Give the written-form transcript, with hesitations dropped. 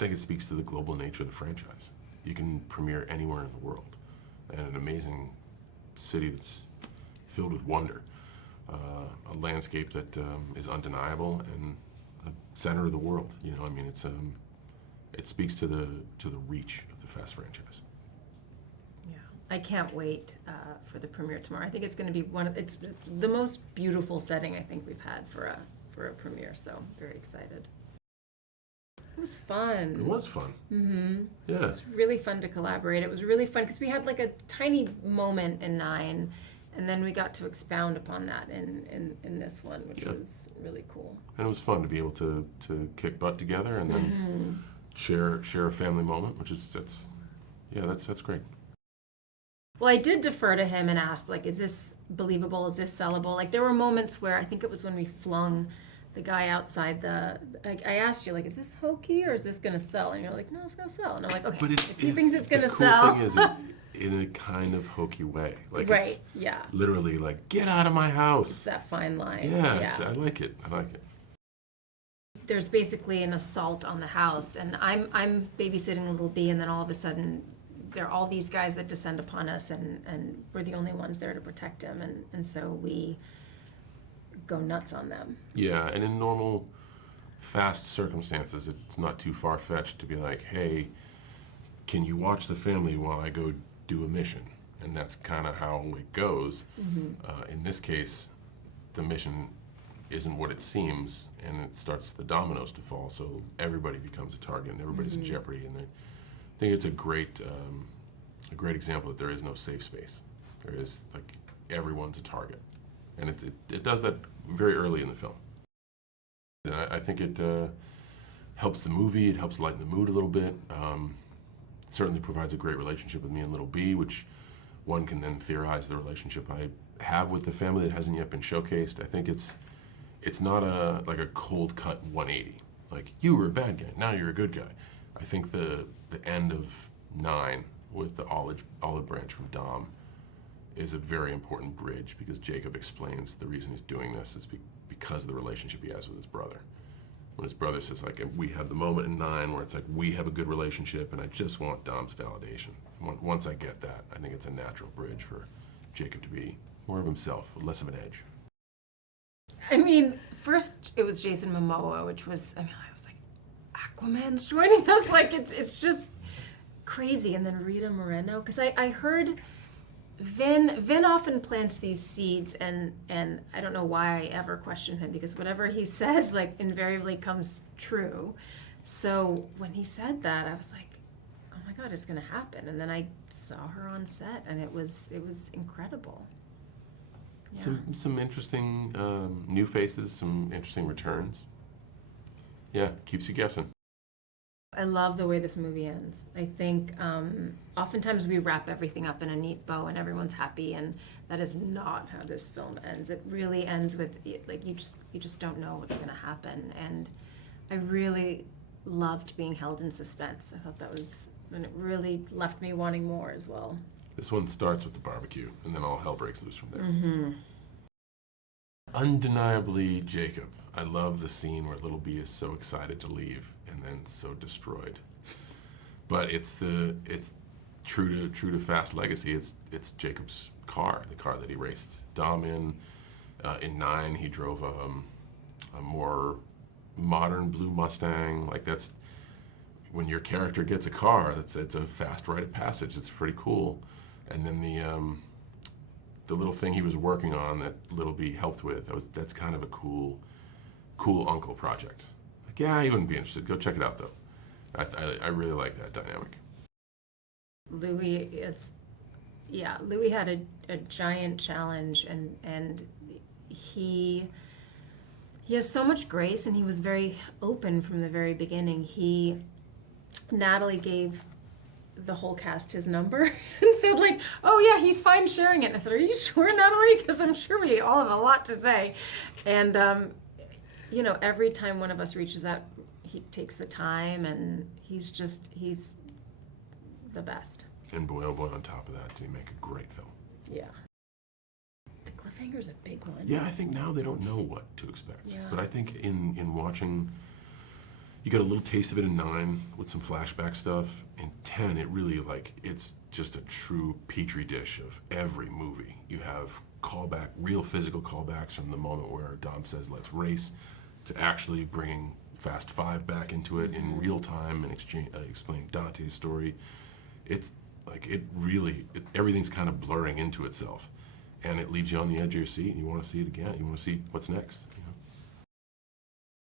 think it speaks to the global nature of the franchise. You can premiere anywhere in the world, and an amazing city that's filled with wonder, a landscape that is undeniable, and the center of the world. You know, I mean, it speaks to the reach of the Fast franchise. Yeah, I can't wait for the premiere tomorrow. I think it's going to be it's the most beautiful setting I think we've had for a premiere. So I'm very excited. It was fun. It was fun. Mm-hmm. Yeah. It was really fun to collaborate. It was really fun because we had like a tiny moment in 9, and then we got to expound upon that in this one, which was really cool. And it was fun to be able to kick butt together and then share a family moment, which is that's great. Well, I did defer to him and ask, like, is this believable? Is this sellable? Like, there were moments where I think it was when we flung the guy outside I asked you, like, is this hokey or is this going to sell? And you're like, no, it's going to sell. And I'm like, okay, but if he thinks it's going to sell. The cool thing is in a kind of hokey way. Like, right, it's yeah. literally like, get out of my house. It's that fine line. Yeah. I like it. There's basically an assault on the house, and I'm babysitting little B, and then all of a sudden there are all these guys that descend upon us, and we're the only ones there to protect him, and so we go nuts on them. Yeah, and in normal Fast circumstances, it's not too far-fetched to be like, hey, can you watch the family while I go do a mission? And that's kind of how it goes. In this case, the mission isn't what it seems, and it starts the dominoes to fall, so everybody becomes a target and everybody's in jeopardy. And I think it's a great example that there is no safe space. There is, like, everyone's a target, and it does that very early in the film. And I think it helps the movie. It helps lighten the mood a little bit. It certainly provides a great relationship with me and little B, which one can then theorize the relationship I have with the family that hasn't yet been showcased. I think it's not like a cold cut 180. Like, you were a bad guy, now you're a good guy. I think the end of 9 with the olive branch from Dom is a very important bridge, because Jacob explains the reason he's doing this is because of the relationship he has with his brother. When his brother says, like, we have the moment in 9 where it's like, we have a good relationship and I just want Dom's validation. Once I get that, I think it's a natural bridge for Jacob to be more of himself, less of an edge. I mean, first it was Jason Momoa, which was, I was like, Aquaman's joining us? Like, it's just crazy. And then Rita Moreno, because I heard Vin often plants these seeds, and I don't know why I ever question him, because whatever he says, like, invariably comes true. So when he said that, I was like, oh my God, it's gonna happen. And then I saw her on set, and it was incredible. Yeah. Some interesting new faces, some interesting returns. Yeah, keeps you guessing. I love the way this movie ends. I think oftentimes we wrap everything up in a neat bow and everyone's happy, and that is not how this film ends. It really ends with, like, you just don't know what's going to happen, and I really loved being held in suspense. I thought that was, and it really left me wanting more as well. This one starts with the barbecue, and then all hell breaks loose from there. Undeniably Jacob. I love the scene where little B is so excited to leave and then so destroyed. But it's true to Fast legacy. It's Jacob's car, the car that he raced Dom in. In 9, he drove a more modern blue Mustang. Like, that's when your character gets a car. It's a fast rite of passage. It's pretty cool. And then the little thing he was working on that little B helped with, that's kind of a cool uncle project. Like, yeah, he wouldn't be interested. Go check it out, though. I really like that dynamic. Louis had a giant challenge, and he has so much grace, and he was very open from the very beginning. Natalie gave the whole cast his number and said, like, oh yeah, he's fine sharing it. And I said, are you sure, Natalie? Because I'm sure we all have a lot to say. And you know, every time one of us reaches out, he takes the time, and he's the best. And boy, oh boy, on top of that, did he make a great film. Yeah. The cliffhanger's a big one. Yeah, I think now they don't know what to expect. Yeah. But I think in watching You got a little taste of it in 9 with some flashback stuff. In 10, it really like, it's just a true petri dish of every movie. You have real physical callbacks from the moment where Dom says, let's race, to actually bringing Fast 5 back into it in real time and explaining Dante's story. It's like, everything's kind of blurring into itself. And it leaves you on the edge of your seat, and you want to see it again. You want to see what's next.